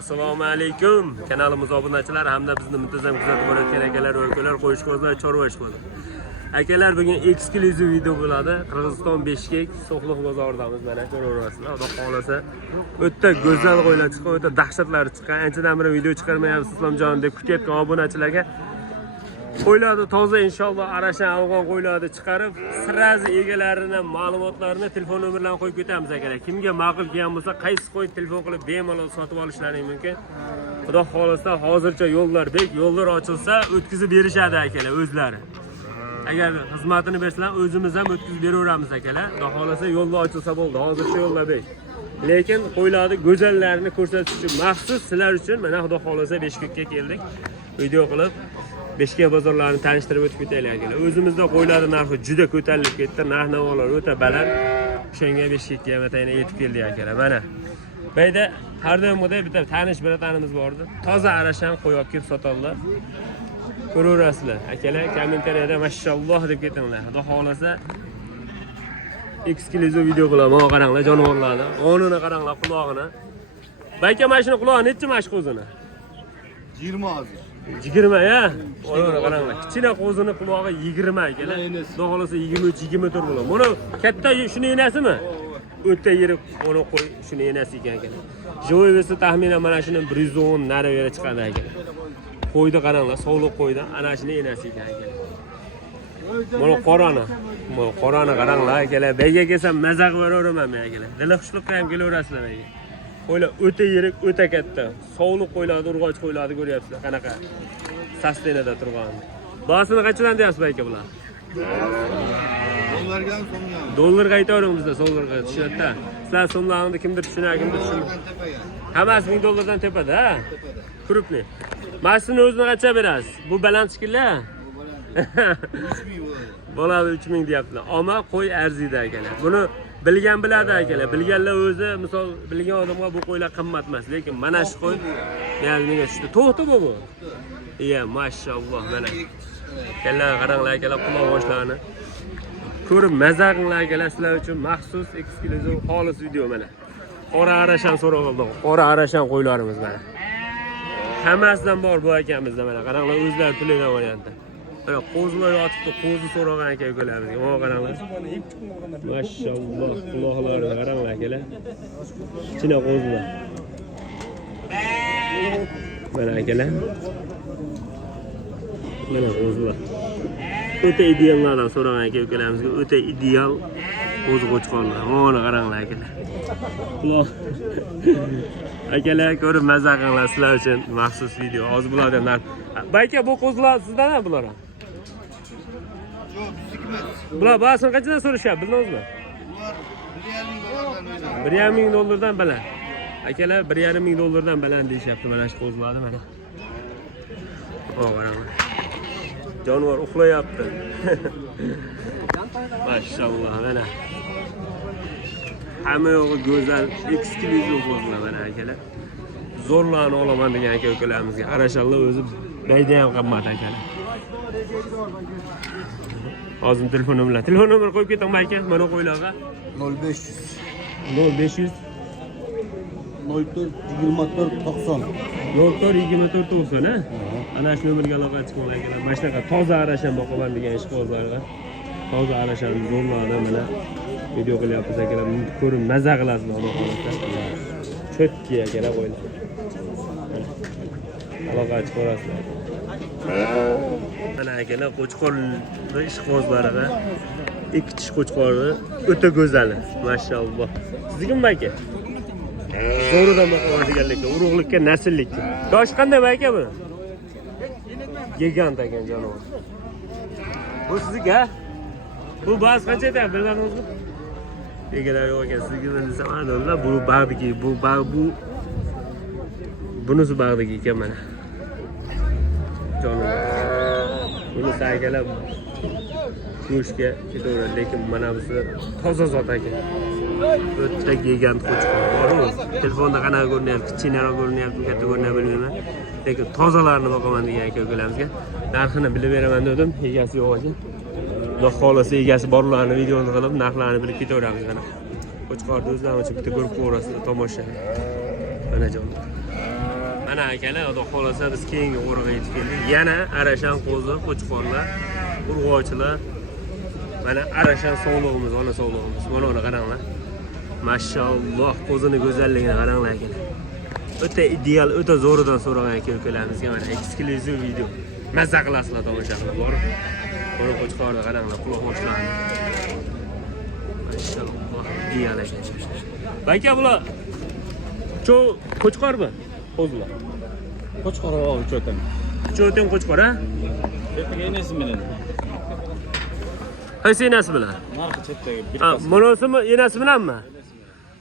Assalomu alaykum. Kanalimiz obunachilari hamda bizni muntazam kuzatib borayotgan akalar, o'rkalar, qo'shqozlar, chorva ishqozlar. Akalar, bugun eksklyuziv video bo'ladi. Qirg'iziston Bishkek So'xliq bozoridamiz. Mana ko'raverasizlar. Xudo xolasa, o'ta go'zal qo'ylar chiqqan, o'ta dahshatlari chiqqan. Anchadan beri video chiqarmayapsiz Islomjon deb kutayotgan obunachilarga qo'ylarni toza inshaalloh arashan afg'on qo'ylarni chiqarib, sirazi egalarini, ma'lumotlarini, telefon nomerlarini qo'yib ketamiz akalar. Kimga ma'qul kelgan bo'lsa, qaysi qo'y telefon qilib bemalol sotib olishlari mumkin. Xudo xolasa, hozircha yo'llar bek, yo'llar ochilsa o'tkazib berishadi akalar o'zlari. Agar xizmatini bersalar, o'zimiz ham o'tkazib beraveramiz akalar. Xudo xolasa yo'llar ochilsa bo'ldi. Hozircha yo'llar bek. Lekin qo'ylarni go'zallarini ko'rsatish uchun maxsus sizlar uchun mana Xudo xolasa Bishkekka keldik. Video qilib Bishkek bozorlarini tanishtirib o'tib ketaylik akalar. O'zimizda qo'ylar narxi juda ko'tarilib ketdi. Narx-navolar o'ta baland. O'shanga Bishkekka matayna yetib keldik akalar. Mana bu yerda har doimgidek bitta tanish biratanimiz bor edi. Toza arashan qo'y olib kelib sotadilar. Ko'raverasizlar. Akalar kommentariyada mashalloh deb ketinglar. Xudo xolasa eksklyuziv video bo'ladi. Mana qaranglar jonivorlarni. O'rnini qaranglar, qulog'ini. Bayka mashina qulog'i necha mashq o'zini? 20 hozir. 20 ya. O'rnini qaranglar. Kichina qo'zini qulog'i 20 akalar. Xudo xolasa 23-24 bo'ladi. Buni katta shuni enasimi? O'ta yirik ona qo'y shuni enasi ekan akalar. Joyvesi taxminan mana shuni 110 naravera chiqadi akalar. Qo'yni qaranglar, sog'liq qo'ydan ana shuni enasi ekan akalar. Mana qorani qaranglar akalar. Bega kelsam maza qilib yuraveraman men akalar. Dili xushliqqa ham kelaverasizlar menga. Qo'ylar o'ta yirik, o'ta katta. Sog'liq qo'ylarni, urg'och qo'ylarni ko'ryapsizlar. Qanaqa sastenada turgan. Bahosini qanchadan deyapsiz aka bular? Dollarga so'mga. Dollarga aytavering bizda, dollarga tushadi-da. Sizlar so'mlarni kimdir tushunar, kimdir tushunmaydi. Hammasi 1000 dollardan tepada, ha? Krupni. Masini o'zini qancha berasiz? Bu balandchiklar? Bo'ladi 3000 deyaptilar. Ammo qo'y arziydi akalar. Buni bilgan biladi akalar. Bilganlar o'zi, misol bilgan odamga bu qo'ylar qimmat emas, lekin mana shu qo'y ya'ni menga tushdi. To'xta bu. Iya, mashalloh mana. Kellar qaranglar akalar, quloq boshlarini. Ko'rib maza qilinglar akalar, sizlar uchun maxsus eksklyuziv xolis video mana. Qora arashan so'roq oldim. Qora arashan qo'ylarimiz mana. Hammasidan bor bu akamizda mana. Qaranglar, o'zlari to'lagan variantda. Mana qo'zlar yotibdi, qo'zni so'ragan aka ukalarimiz. Mana qaranglar. Mashalloh, quloqlariga qaranglar akalar. Kichina qo'zlar. Mana akalar. Mana qo'zlar. O'ta ideallardan so'ragan aka ukalarimizga o'ta ideal qo'zi qo'chqorlar. Mana qaranglar akalar. Quloq. Akalar ko'rib maza qilinglar, sizlar uchun maxsus video. Hozir bulardan bayka bu qo'zlar sizdan ham bular ham? Yo'q, bizniki emas. Bular bahasini qanchadan so'rashyapti, bildingizmi? Bular 1,5 dollardan baland. Akalar 1,5 dollardan baland deyishyapti mana shu qo'zlarni mana. Xo'p, qaranglar. Jonivor uxlayapti. Mashalloh mana. Hamma yo'g'i go'zal, eksklyuziv qo'zlar mana akalar. Zo'rlarni olaman degan aka ukalarimizga. Arashanlar o'zi bayda ham qimmat akalar. Hozir telefon nomer qo'yib keting aka, mana qo'ylarga. 0500 0500 04 24 90. 04 24 90 ha? Ana shu nomerga aloqa chiqinglar akalar. Mana shunaqa toza arashan boqaman degan ish qo'zlarga. Toza arashan zo'rlarni mana video qilyapmiz akalar. Ko'rib maza qilasizlar xudo xolasa. Chotki akalar qo'ylar. Aloqa chiqarasizlar. Mana akalar qo'chqorlar ishqozlariga ikki tish qo'chqori o'ta go'zali. Mashalloh. Siznikimi aka? Zo'ridan boqaman deganlikka, urug'likka, nasllikka. Yoshi qanday aka bu? Gigant ekan jonivor. Bu sizniki ha? Bu ba'zi qancha deyapti, biladingizmi? Egalar yo'q ekan, sizga desam, ana bu bag'diki, bu bunisi bag'diki ekan mana. Jonivor. Bunisi akalar go'shtga ketaveradi, lekin mana bunisi toza zot ekan. O'ta gigant qo'chqor. Telefonda qanaqa ko'rinyapti, kichkinaroq ko'rinyapti, katta ko'rinyapti bilmayman. Lekin tozalarni boqaman degan aka ukalarimizga. Narxini bilib beraman dedim, egasi yo'q ekan. Xudo xolasa egasi borlarni videoni qilib, narxlarini bilib ketaveramiz mana. Qo'chqorni o'zlari uchun bitta ko'rib ko'rasizlar tomosha. Mana jon. Mana akalar, xudo xolasa biz keyingi o'ringa yetib keldik. Yana Arashan qo'zi, qo'chqorlar, urg'ochilar. Mana Arashan sog'lig'imiz, ona sog'lig'imiz. Mana uni qaranglar. Mashalloh, qo'zini go'zalligini qaranglar akalar. O'ta ideal, o'ta zo'ridan so'ragan aka-ukalamizga mana eksklyuziv video. Mazza qilasizlar tomosha qilib borib. Mana qo'chqorni qaranglar, quloq boshlarini. Mashalloh, ideal aka. Aka bular qo'chqormi? Qo'zlar. Qo'chqor o'chotim. Cho'tin qo'chqor, ha? Chetdagi enasi bilan. Qaysi enasi bilan? Narxi chetdagi Ha, monosimi enasi bilanmi?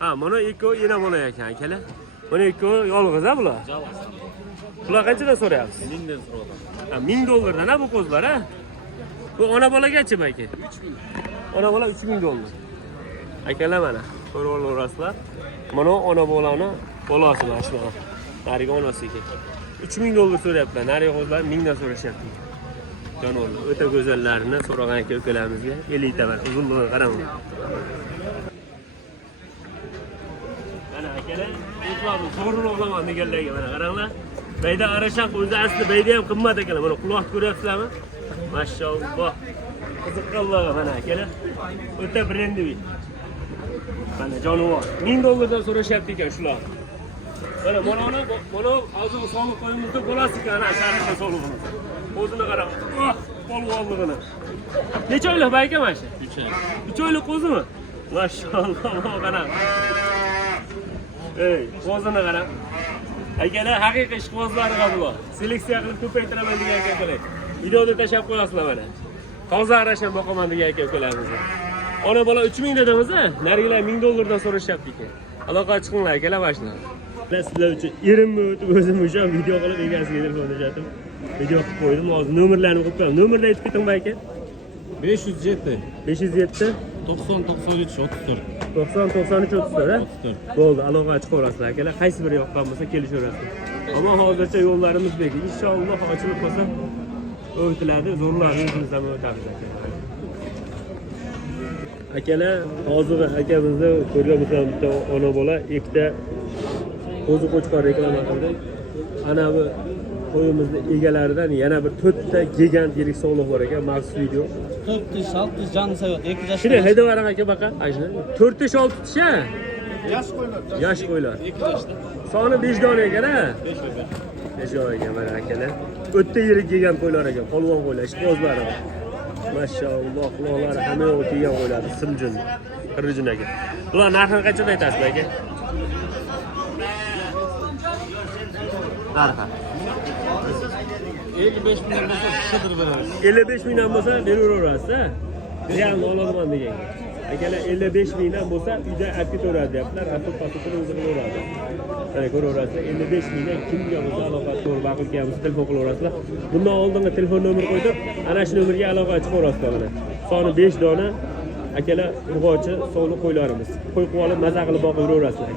Ha, mana ikkovi ena bola ekan akalar. Mana ikkovi yolg'iz ha bular. Bular qanchadan so'rayapsiz? 1000 dan so'radim. Ha, $1000 ha bu qo'zlar, ha? Bu ona bolagachi aka? 3000. Ona bola $3000. Akalar mana, ko'rib olasizlar. Mana ona bolani bolasi mana shu. Nariga onasi ekan. $3000 so'rayaptilar. Nariga qo'zlar 1000 dan so'rashyapti. Jonivorlar o'ta go'zallarini so'ragan aka-ukalamizga 50 ta bor. Uzun bo'lgan qaranglar. Mana akalar, o'zlarni zo'rroq olaman deganlarga mana qaranglar. Bayda Arashan o'zi asli bayda ham qimmat ekanlar. Mana quloq ko'ryapsizlarmi? Mashalloh. Qiziqqanlar mana akalar. O'ta brendiy. Mana jonivor. $1000 dan so'rashyapti ekan shular. Mana mana hozir soliq qo'yimizda bo'lasi ekan, ana Arashan solig'ini. O'zini qarang. Polvonligini. Necha oylik bayka mana shu? 3 oy. 3 oylik qo'zimi? Mashalloh, qarang. Ey, qo'zini qarang. Akalar, haqiqiy ishqibozlarga bular. Seleksiya qilib ko'paytiraman degan aka-ukalar. Videoda tashab qo'yasizlar mana. Toza Arashan boqaman degan aka-ukalarimiz. Ona bola 3000 dedimiz-a? Narigilar $1000 dan so'rashyapti ekan. Aloqa chiqinglar akalar mana shuni. Sizlar uchun erimni o'tib o'zim o'sha video qilib egasiga telefonlashadim. Video qilib qo'ydim. Hozir nomerlarni qo'yib qo'yaman. Nomerni aytib keting aka. 507 507 90 93 34. 90 93 34 ha? 34. Bo'ldi, aloqa chiqaverasizlar akalar. Qaysi biri yoqqan bo'lsa kelishaverasizlar. Ammo hozircha yo'llarimiz bek. Inshaalloh ochilib qolsa o'tiladi, zo'rlarni o'zimizdan o'tamiz akalar. Akalar, hozir akamizni ko'rgan bo'lsam bitta ona bola, ikkita qo'zi qo'chqor reklama qildi. Ana bu qo'yimizni egalaridan yana bir 4 ta gigant yirik sog'liq bor ekan, maxsus video. 4 tish, 6 tish joni sayot, 2 yosh. Shuni haydavarang aka baqa, ayshni. 4 tish 6 tish ha? Yosh qo'ylar. Yosh qo'ylar. 2 yoshda. Soni 5 dona ekan ha? 5 yoshda. 5 dona ekan mana akalar. O'tda yirik gigant qo'ylar ekan, polvon qo'ylar, ishqibozlar. Mashalloh, quloqlari hamma yo'q kelgan qo'ylar, simjun, qirjun aka. Bular narxini qanchadan aytasiz aka? Narxi 55 ming bo'lsa qidir beramiz. 55 mingdan bo'lsa beraverasiz-a? Realni olaman degan. Akalar 55 mingdan bo'lsa uyda olib ketaveradi deyaptilar. Asl-pasini o'zi qilaveradi. Mana ko'raverasizlar, 55 mingdan kimga bo'lsa aloqa to'g'ri baqirganmiz, telefon qilaverasizlar. Bundan oldingi telefon nomeri qo'ydim. Ana shu nomerga aloqa chiqaverasizlar mana. Soni 5 dona akalar urg'ochi sog'liq qo'ylarimiz. Qo'y qilib olib maza qilib boqib yuraverasizlar.